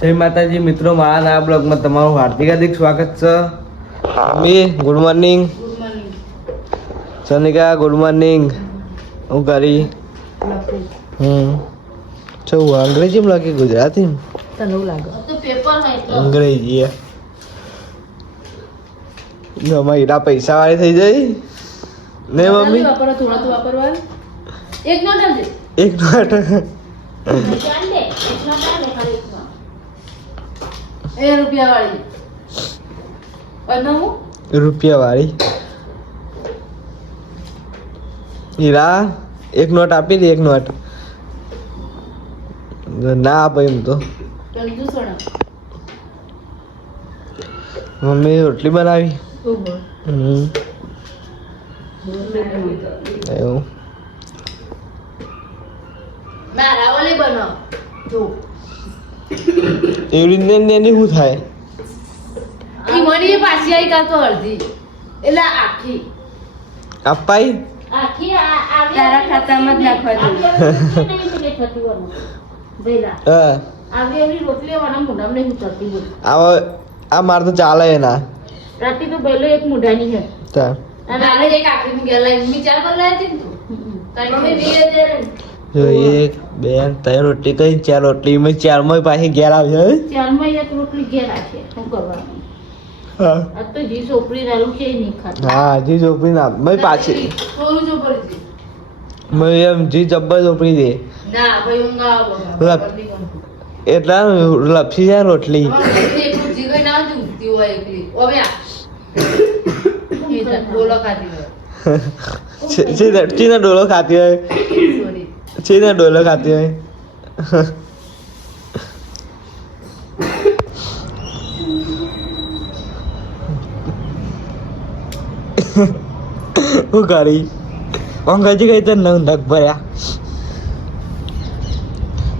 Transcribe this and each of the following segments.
જય માતાજી મિત્રો, મારા નવા બ્લોગમાં તમારું હાર્દિક હાર્દિક સ્વાગત છે. Mummy good morning. Sanika good morning. હું કરી છો અંગ્રેજીમાં લખી ગુજરાતી અંગ્રેજી હીરા પૈસા વાળી થઈ જાય ને મમ્મી. એક નોટ રૂપિયા વાળી હીરા એક નોટ આપી દે. એક નોટ ના આપે એમ તો. મમ્મી રોટલી બનાવી. એવું એવી રીતે એની શું થાય? અપાઈ તારા ખાતામાં જ નાખવા આ માર તો ચાલે એના રાતી તો પહેલો એક મુઢાની હે અને એક આખરી ગેલા મી ચાર પર લાય તી તું મમ્મી વીએ દે જો એક બે ત્રણ રોટલી કઈ ચાર રોટલી મે ચાર માં પાછી ઘેર આવશે. ચાર માં એક રોટલી ઘેર આવશે. શું કરવાનું? હા આ તો જી સોપડી રાલું કે નહીં ખાતા. હા જી સોપડી ના મે પાછી થોડું જો પડી મે એમ જી જબ્બર સોપડી દે ના ભાઈ ઊંઘ આવો એટલા લપસી જાય રોટલી. જીગઈ ના જુંતી હોય એકલી ઓમે આ ડોલો ખાતી હોય ચીના ડોલો ખાતી હોય. ચીના ડોલો ખાતી હોય. હું કરી અંગ્રેજી કઈ તો નંદક ભર્યા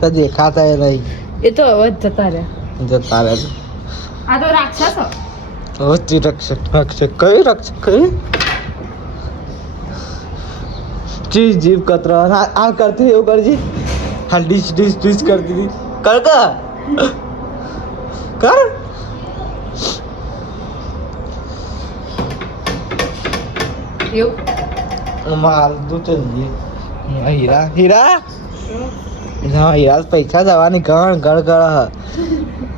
તો દેખાતા નહીં. એ તો હવે જતા જતા રહે. આ તો રાક્ષસ હોતી રક્ષક રક્ષક કઈ રક્ષક કઈ ચીજ જીભ કતરા આ કરતી એવું કરજી. હા ડીશ ડીશ ડીશ કરતી હતી. કર કર માલ તું તો હીરા હીરા હા હીરા પૈસા જવાની ગણ ગણ ગણ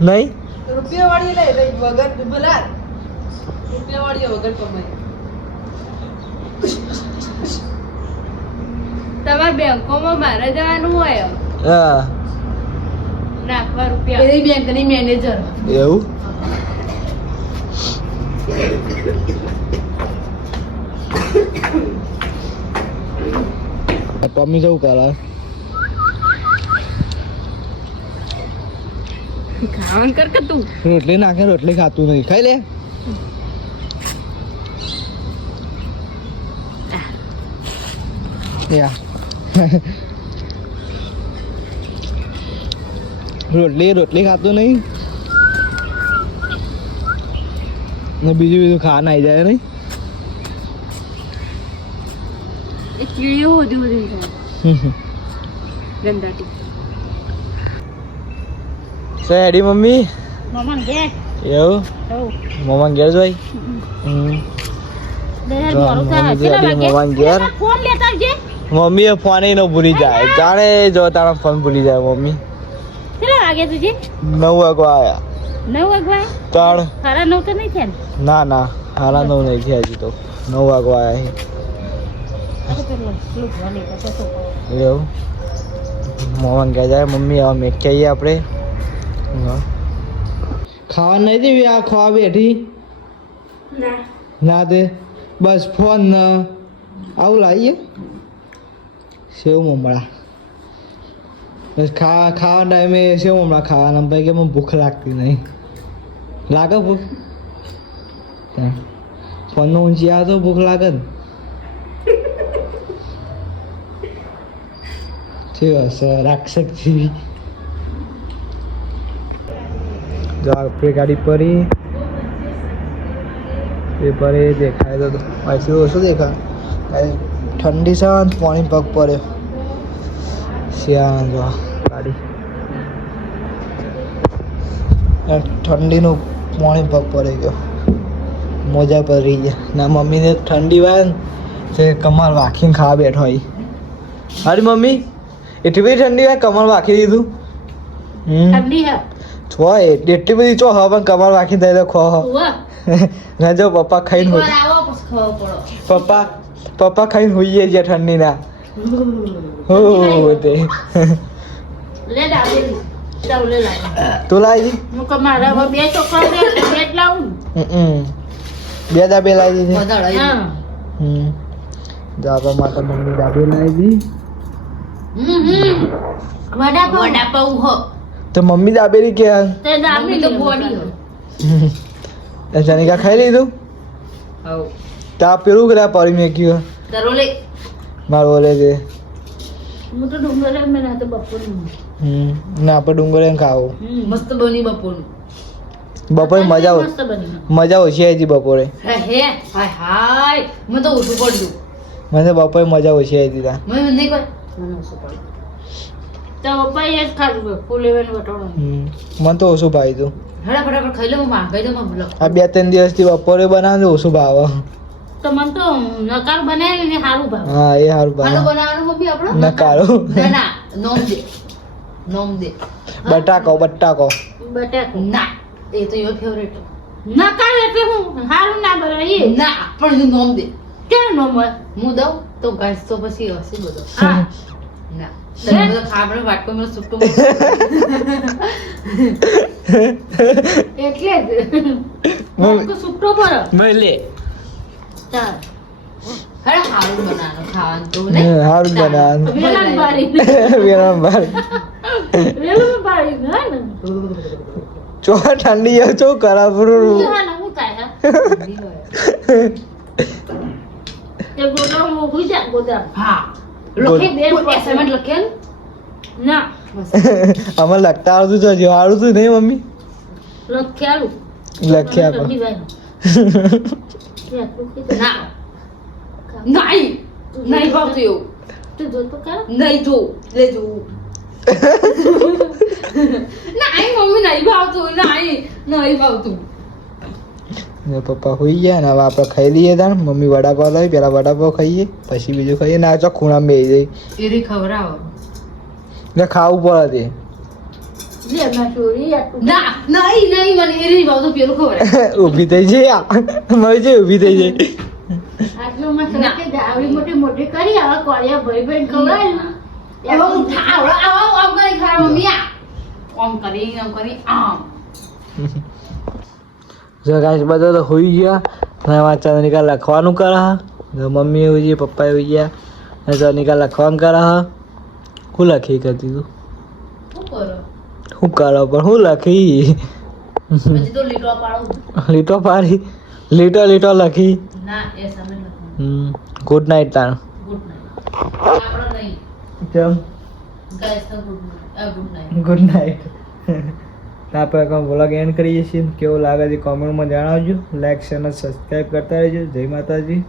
નહીં રૂપિયા વાળી લે વગર બોલા રૂપિયા વાળી વગર કમાઈ તમાર બેંકોમાં મારે જવાનું હોય હા નાખવા રૂપિયા એ બેંકની મેનેજર એવું પમ્મી જવું કરે ખાવાનું કર કે તું રોટલી નાખે રોટલી ખાતું નહીં. ખાઈ લે યા રોટલી ખાતું નહીં ને બીજું ખાવાનું આવી જાય નહીં. એ કીડીઓ હોધી હોધી ગંદાટી સેડી મમ્મી મમ્મા ઘેર એવું મમ્મા ઘેર જોઈ. મમ્મી ફોન ન ભૂલી જાય જાણે જો તારા ફોન ભૂલી જાય મમ્મી. કેટલા વાગે તુજે 9 વાગવા આયા. 9 વાગવા ત્રણ સારા 9 તો નહીં થયા ના ના સારા 9 નહીં થયા હજી તો 9 વાગવા આયા. એવું મોહન કહે જાય મમ્મી હવે મેં કહીએ આપણે ખાવા નહીં દેવી. આ ખાવા બેઠી ના દે બસ ફોન ન આવું લાવીએ સેવ મમરા બસ ખાવા ટાઈમે સેવ મમરા ખાવાના ભાઈ કે મને ભૂખ લાગતી નહીં. લાગે ભૂખ ફોનનો ઊંચી આવે તો ભૂખ લાગે ને. ઠીક હશે રાક્ષક જેવી જો આપણે ગાડી પડી એ પરે દેખાય તો પાછી ઓછું દેખાય ઠંડી છે પાણી પગ પડ્યો શિયાળા જો ગાડી ઠંડીનું પાણી પગ પડી ગયો મોજા પર રહી ગયા ના મમ્મીને ઠંડી વાય ને તે કમર વાખીને ખાવા બેઠો હોય હારી મમ્મી એટલી બધી ઠંડી હોય કમર વાખી દીધું ઠંડી હે છો એટલી બધી ચો હવે પણ કમર વાખી દે તો ખો ના જો પપ્પા ખાઈને હોય પપ્પા ખાઈને હોઈએ છે ઠંડી ના હો તે લે દાબેલી ચાલ લે લાય તું લાવી હું કમારા હવે બે ચોકર દે બે જ લાવું બે દાબે લાવી દીધી હા દાબા માટે મમ્મી દાબે લાવી દીધી વડાપાઉં હો તો મમ્મી દાબેલી કે તે દાબેલી તો બોડી હો જનિકા ખાઈ લીધું હવ તા પેલું કર્યા પડી મેં કયું તરોલે મારો ઓલે છે હું તો ડુંગર મેં ના તો બપોર ના આપણે ડુંગર એમ ખાવું મસ્ત બની બપોર બપોરે મજા ઓછી આવી હતી બપોરે હે હાય હાય મને તો ઓછું પડ્યું મને બપોરે મજા ઓછી આવી હતી તા મને નહીં કોઈ મને ઓછું પડ્યું તો પપ્પા એ જ ખાધું ફૂલ લેવન વટોળો મને તો ઓછું ભાઈ તું હડા ફટાફટ ખાઈ લો માંગાઈ દો મને આ 2-3 દિવસથી બપોરે બનાવજો ઓછું ભાવે તો મને તો નકાર બનાવી ને સારું ભાવ હા એ સારું ભાવે બનાવવાનું મમ્મી આપણો નકારો ના નોમ દે બટાકો બટાકો ના એ તો યોર ફેવરેટ નકાર એટલે હું સારું ના બનાવી ના પણ નોમ દે કેમ નોમ હોય હું દઉં તો ગાઈસ તો પછી હશે બધો હા ના તમે ખાબડે વાટકો મને સુટ્ટો એટલે જ વાટકો સુટ્ટો પર લે ચાલ હરે હારું બનાવવાનું ખાવાનું તો ને હારું બનાવવાનું વેલણ બારી ના ને ચો ઠંડી જાય ચો કરા પૂરું હું થાય તે ગોડા હું જા ગોડા હા લખે બે એસાઇનમેન્ટ લખેલ ના અમાર લખતા આવતું તો જો હારું તું નહીં મમ્મી લખ્યાલું લખ્યા પણ ના નહીં નહીં ભાવતું એવું તું જો તો કર નહીં જો લે જો નહીં મમ્મી નહીં ભાવતું નહીં ભાવતું પપ્પા હોઈ ગયા ને હવે આપણે ખાઈ લઈએ તાણ મમ્મી વડાપાવ લાવી પેલા વડાપાવ ખાઈએ પછી બીજું ખાઈએ ના ચો ખૂણા બે જઈ એરી ખવડાવો ને ખાવું પડે લે ના ચોરી ના નહીં મને એરી ભાવતું પેલું ખવડાવ ઊભી થઈ જાય મરી જાય ઊભી થઈ જાય આટલું મસ્ત રાખે આવડી મોટી કરી આવા કોળિયા ભાઈ ખવડાય હું આમ કરી ખરા મમ્મી આમ કરી આમ જો ગાઈસ બધા તો હોઈ ગયા ને વાંચા નિકાલ લખવાનું કરા મમ્મી એવું છે પપ્પા એવું ગયા ને તો નિકાલ લખવાનું કરા હું લખી કરતી તું શું કરો પણ હું લખી પછી તો લીટો પાડું લીટો પાડી લીટો લખી ના એ સામે લખો ગુડ નાઇટ તાણ ગુડ નાઈટ આપણો નહીં કેમ ગાઈસ તો ગુડ નાઈટ ગુડ નાઇટ આપણે કામ વ્લોગ એન્ડ કરીએ છીએ કેવો લાગે છે કોમેન્ટમાં જણાવજો લાઈક ચેનલ સબસ્ક્રાઈબ કરતા રહેજો જય માતાજી